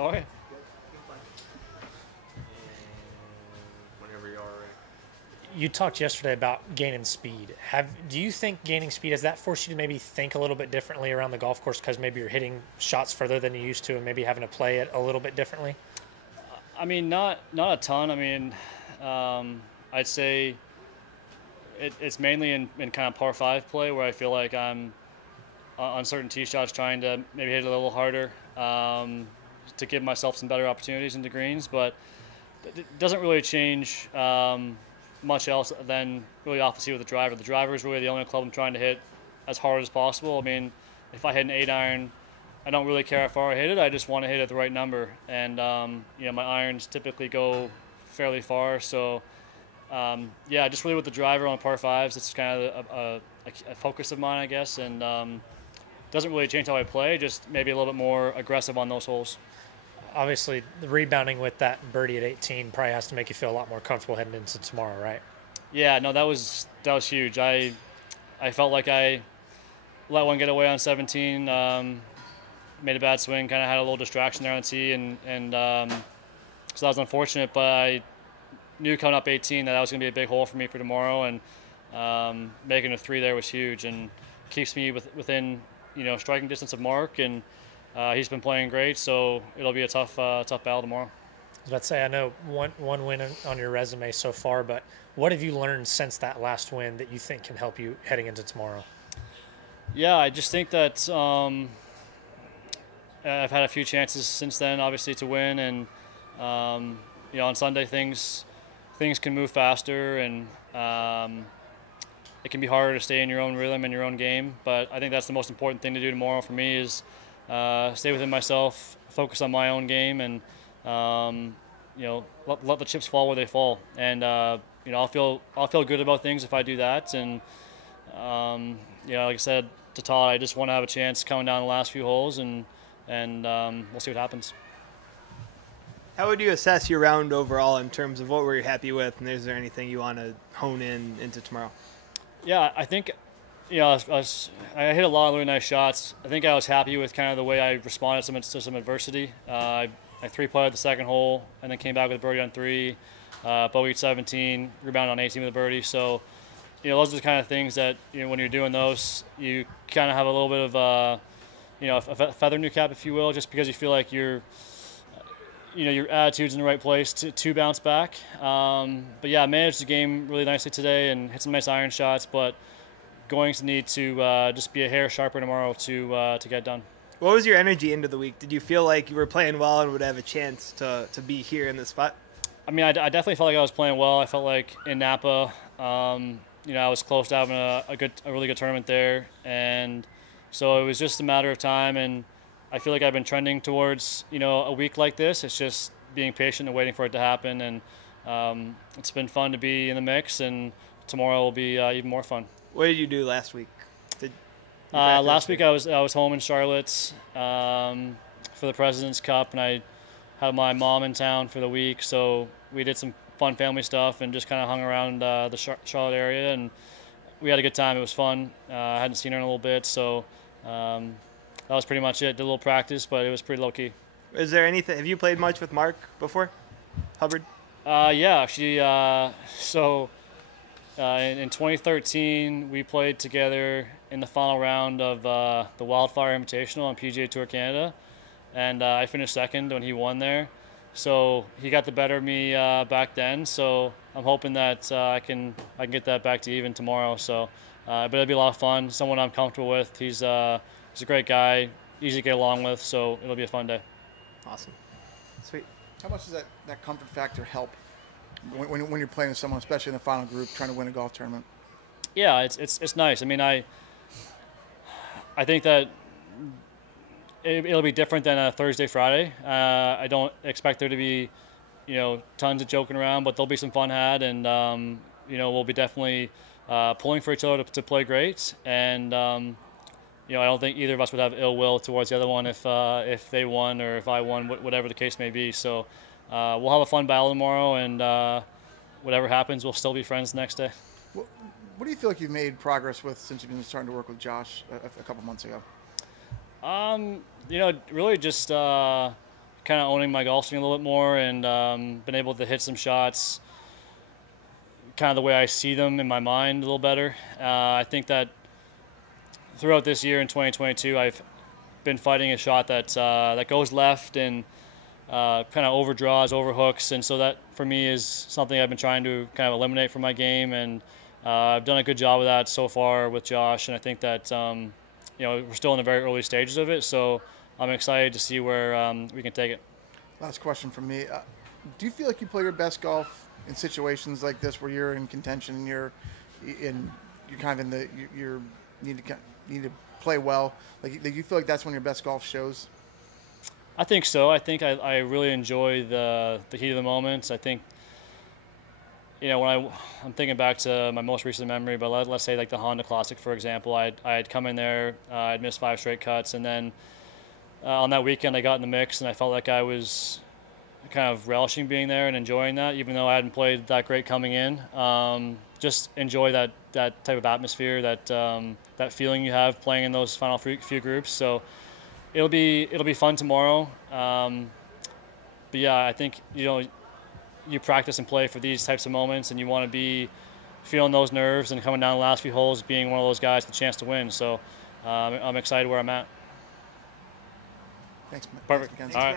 Oh, yeah. Whenever you are ready. You talked yesterday about gaining speed. Do you think gaining speed, has that forced you to maybe think a little bit differently around the golf course because maybe you're hitting shots further than you used to and maybe having to play it a little bit differently? I mean, not a ton. I mean, I'd say it's mainly in kind of par 5 play where I feel like I'm on certain tee shots trying to maybe hit it a little harder to give myself some better opportunities into greens, but it doesn't really change much else than really off the tee with the driver. The driver is really the only club I'm trying to hit as hard as possible. I mean, if I hit an 8-iron, I don't really care how far I hit it. I just want to hit it the right number. And, you know, my irons typically go fairly far. So, yeah, just really with the driver on par 5s, it's kind of a focus of mine, I guess. And doesn't really change how I play, just maybe a little bit more aggressive on those holes. Obviously, the rebounding with that birdie at 18 probably has to make you feel a lot more comfortable heading into tomorrow, right? Yeah, no, that was huge. I felt like I let one get away on 17, made a bad swing, kind of had a little distraction there on the tee, and so that was unfortunate. But I knew coming up 18 that was going to be a big hole for me for tomorrow, and making a 3 there was huge, and keeps me within, you know, striking distance of Mark, and he's been playing great, so it'll be a tough battle tomorrow. I was about to say, I know one win on your resume so far, but what have you learned since that last win that you think can help you heading into tomorrow? Yeah, I just think that I've had a few chances since then, obviously, to win, and you know, on Sunday things can move faster, and it can be harder to stay in your own rhythm and your own game. But I think that's the most important thing to do tomorrow for me is stay within myself, focus on my own game, and you know, let the chips fall where they fall. And you know, I'll feel good about things if I do that. And you know, like I said to Todd, I just want to have a chance coming down the last few holes, and we'll see what happens. How would you assess your round overall in terms of what were you happy with, and is there anything you want to hone in into tomorrow? Yeah, I think, you know, I hit a lot of really nice shots. I think I was happy with kind of the way I responded to some adversity. I 3-putted the second hole and then came back with a birdie on 3, bogeyed 17, rebounded on 18 with a birdie. So, you know, those are the kind of things that, you know, when you're doing those, you kind of have a little bit of, you know, a feather in your cap, if you will, just because you feel like you know, your attitude's in the right place to bounce back. But yeah, I managed the game really nicely today and hit some nice iron shots, but going to need to just be a hair sharper tomorrow to get done. What was your energy into the week? Did you feel like you were playing well and would have a chance to be here in this spot? I mean, I definitely felt like I was playing well. I felt like in Napa, you know, I was close to having a really good tournament there, and so it was just a matter of time. And I feel like I've been trending towards, you know, a week like this. It's just being patient and waiting for it to happen. And it's been fun to be in the mix, and tomorrow will be even more fun. What did you do last week? Last week I was home in Charlotte for the President's Cup, and I had my mom in town for the week. So we did some fun family stuff and just kind of hung around the Charlotte area, and we had a good time. It was fun. I hadn't seen her in a little bit, so that was pretty much it. Did a little practice, but it was pretty low key. Is there anything? Have you played much with Mark before, Hubbard? Yeah, actually. In 2013, we played together in the final round of the Wildfire Invitational on PGA Tour Canada, and I finished second when he won there. So he got the better of me back then. So I'm hoping that I can get that back to even tomorrow. So, but it'll be a lot of fun. Someone I'm comfortable with. He's a great guy, easy to get along with. So it'll be a fun day. Awesome, sweet. How much does that comfort factor help when you're playing with someone, especially in the final group, trying to win a golf tournament? Yeah, it's nice. I mean, I think that it'll be different than a Thursday, Friday. I don't expect there to be, you know, tons of joking around, but there'll be some fun had, and you know, we'll be definitely pulling for each other to play great. And you know, I don't think either of us would have ill will towards the other one if they won or if I won, whatever the case may be. So we'll have a fun battle tomorrow, and whatever happens, we'll still be friends the next day. What do you feel like you've made progress with since you've been starting to work with Josh a couple months ago? You know, really just kind of owning my golf swing a little bit more and been able to hit some shots kind of the way I see them in my mind a little better. I think that throughout this year in 2022, I've been fighting a shot that goes left and kind of overdraws, overhooks, and so that for me is something I've been trying to kind of eliminate from my game, and I've done a good job of that so far with Josh, and I think that we're still in the very early stages of it, so I'm excited to see where we can take it. Last question from me. Do you feel like you play your best golf in situations like this where you're in contention and you're kind of in the you need to play well? Like, do you feel like that's when your best golf shows? I think so. I think I really enjoy the heat of the moments. I think, when I'm thinking back to my most recent memory, but let's say like the Honda Classic, for example, I had come in there, I'd missed 5 straight cuts, and then on that weekend I got in the mix, and I felt like I was kind of relishing being there and enjoying that, even though I hadn't played that great coming in. Just enjoy that type of atmosphere, that feeling you have playing in those final few groups. So it'll be fun tomorrow. But yeah, I think you practice and play for these types of moments, and you want to be feeling those nerves and coming down the last few holes, being one of those guys with a chance to win. So I'm excited where I'm at. Thanks, Perfect. Mackenzie. All right.